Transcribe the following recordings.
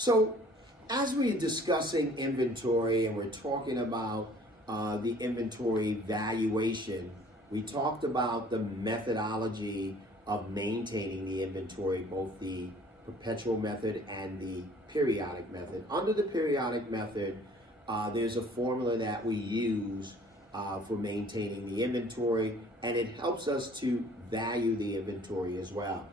So, as we're discussing inventory and we're talking about the inventory valuation, we talked about the methodology of maintaining the inventory, both the perpetual method and the periodic method. Under the periodic method, there's a formula that we use for maintaining the inventory, and it helps us to value the inventory as well.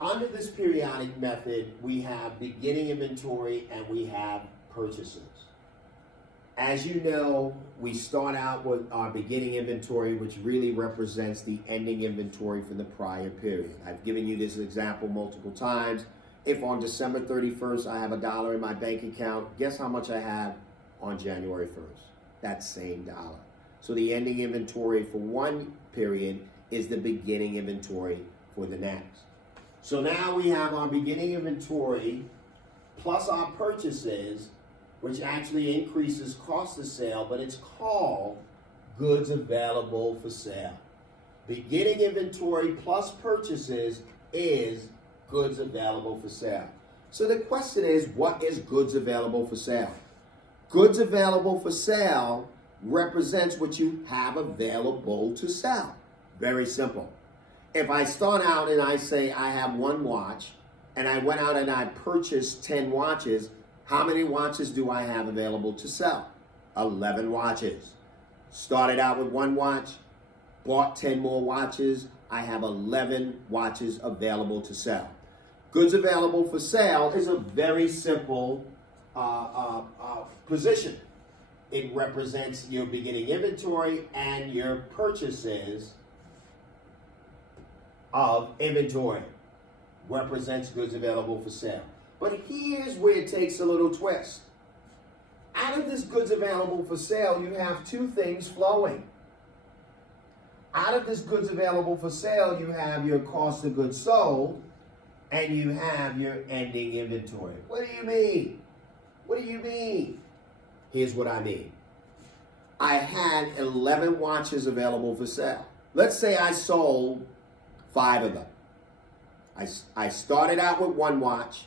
Under this periodic method, we have beginning inventory and we have purchases. As you know, we start out with our beginning inventory, which really represents the ending inventory from the prior period. I've given you this example multiple times. If on December 31st I have $1 in my bank account, guess how much I have on January 1st? That same dollar. So the ending inventory for one period is the beginning inventory for the next. So now we have our beginning inventory plus our purchases, which actually increases cost of sale, but it's called goods available for sale. Beginning inventory plus purchases is goods available for sale. So the question is, what is goods available for sale? Goods available for sale represents what you have available to sell. Very simple. If I start out and I say I have one watch, and I went out and I purchased 10 watches, how many watches do I have available to sell? 11 watches. Started out with one watch, bought 10 more watches, I have 11 watches available to sell. Goods available for sale is a very simple position. It represents your beginning inventory and your purchases of inventory. Represents goods available for sale. But here's where it takes a little twist. Out of this goods available for sale, you have two things flowing. Out of this goods available for sale, you have your cost of goods sold and you have your ending inventory. What do you mean? What do you mean? Here's what I mean. I had 11 watches available for sale. Let's say I sold 5 of them. I started out with one watch.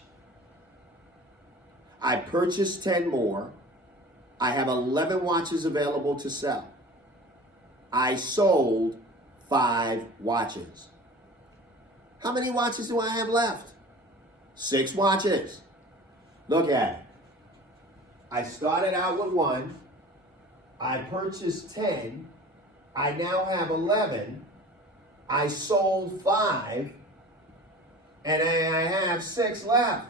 I purchased 10 more. I have 11 watches available to sell. I sold 5 watches. How many watches do I have left? 6 watches. Look at it. I started out with one. I purchased 10. I now have 11. I sold 5. And I have 6 left.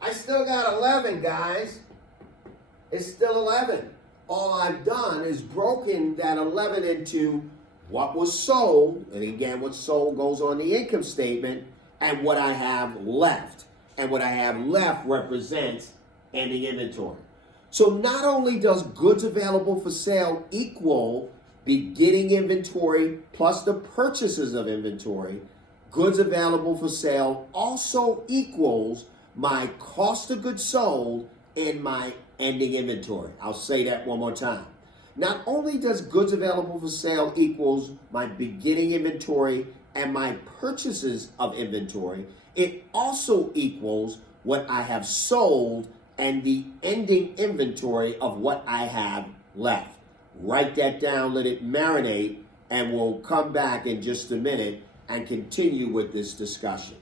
I still got 11, guys. It's still 11. All I've done is broken that 11 into what was sold, and again, what sold goes on the income statement, and what I have left. And what I have left represents ending inventory. So not only does goods available for sale equal beginning inventory plus the purchases of inventory, goods available for sale also equals my cost of goods sold and my ending inventory. I'll say that one more time. Not only does goods available for sale equals my beginning inventory and my purchases of inventory, it also equals what I have sold and the ending inventory of what I have left. Write that down, let it marinate, and we'll come back in just a minute and continue with this discussion.